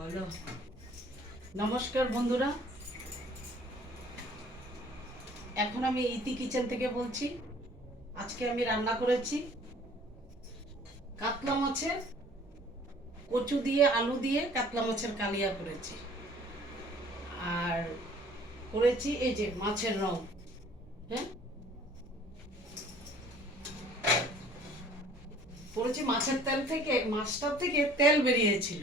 বলো। নমস্কার বন্ধুরা, এখন আমি ইতি কিচেন থেকে বলছি। আজকে আমি রান্না করেছি কাতলা মাছের, কচু দিয়ে আলু দিয়ে কাতলা মাছের কালিয়া করেছি। আর করেছি এই যে মাছের রং। হ্যাঁ, করেছি মাছের তেল থেকে, মাছটার থেকে তেল বেরিয়েছিল,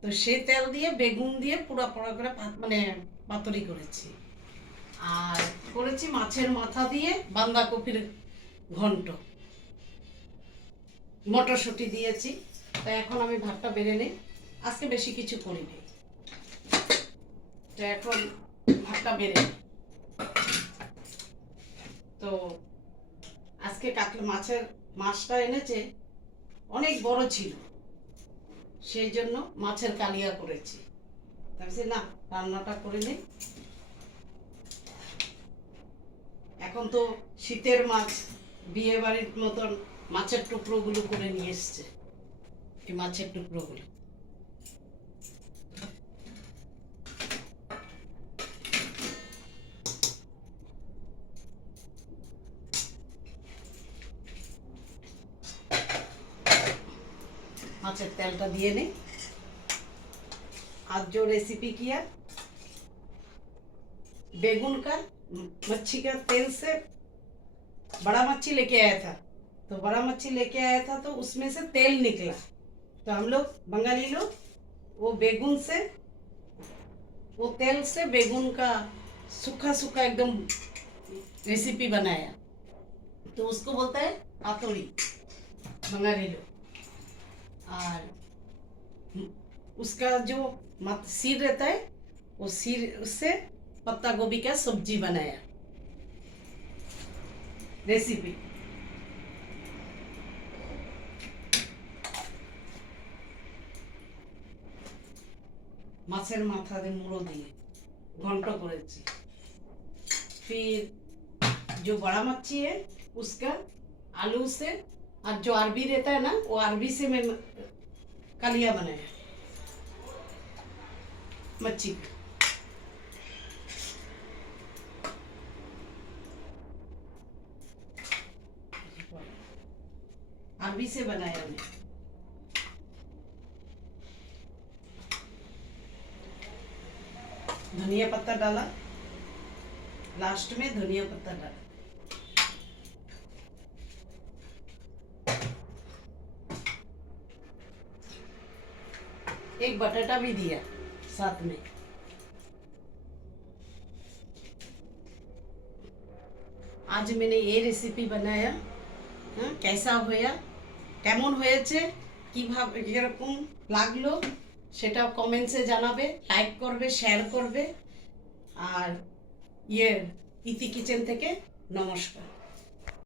তো সেই তেল দিয়ে বেগুন দিয়ে পুরা পোড়া করে মানে পাতুরি করেছি। আর করেছি মাছের মাথা দিয়ে বাঁধাকপির ঘন্ট, মটরশুঁটি দিয়েছি। তো এখন আমি ভাতটা বেড়ে নিই, আজকে বেশি কিছু করিনি। তো এখন ভাতটা বেড়ে নিই। তো আজকে কাতলা মাছটা এনেছে, অনেক বড় ছিল, সেই জন্য মাছের কালিয়া করেছি। তারপরে না, রান্নাটা করে নিই। এখন তো শীতের মাছ, বিয়ে বাড়ির মতন মাছের টুকরোগুলো করে নিয়ে এসছে। এই মাছের টুকরোগুলো माछेर तेलटा दिए नहीं। आज जो रेसिपी किया, बेगुन का मच्छी का तेल से बड़ा मच्छी लेके आया था, तो बड़ा मच्छी लेके आया था तो उसमें से तेल निकला। तो हम लोग बंगाली लोग वो बेगुन से, वो तेल से बेगुन का सूखा सूखा एकदम रेसिपी बनाया, तो उसको बोलता है पातोड़ी बंगाली लोग। और उसका जो सिर रहता है, वो सिर से पत्ता गोभी का सब्जी बनाया रेसिपी। माছের মাথা দিয়ে মুড়ো দিয়ে ঘন্ট করেছি। फिर जो बड़ा मच्छी है उसका आलू से, और जो अरबी रहता है ना, वो अरबी से मैं कालिया बनाया मच्छी का। अरबी से बनाया मैं। धनिया पत्ता डाला, लास्ट में धनिया पत्ता डाला। एक बटाटा भी दिया साथ में। आज मैंने ये रेसिपी बनाया। हाँ, कैसा होया, কেমন হয়েছে, কিভাবে কিরকম লাগলো সেটা কমেন্টসে জানাবে, লাইক করবে, শেয়ার করবে। আর ইয়ে ইতি কিচেন থেকে নমস্কার।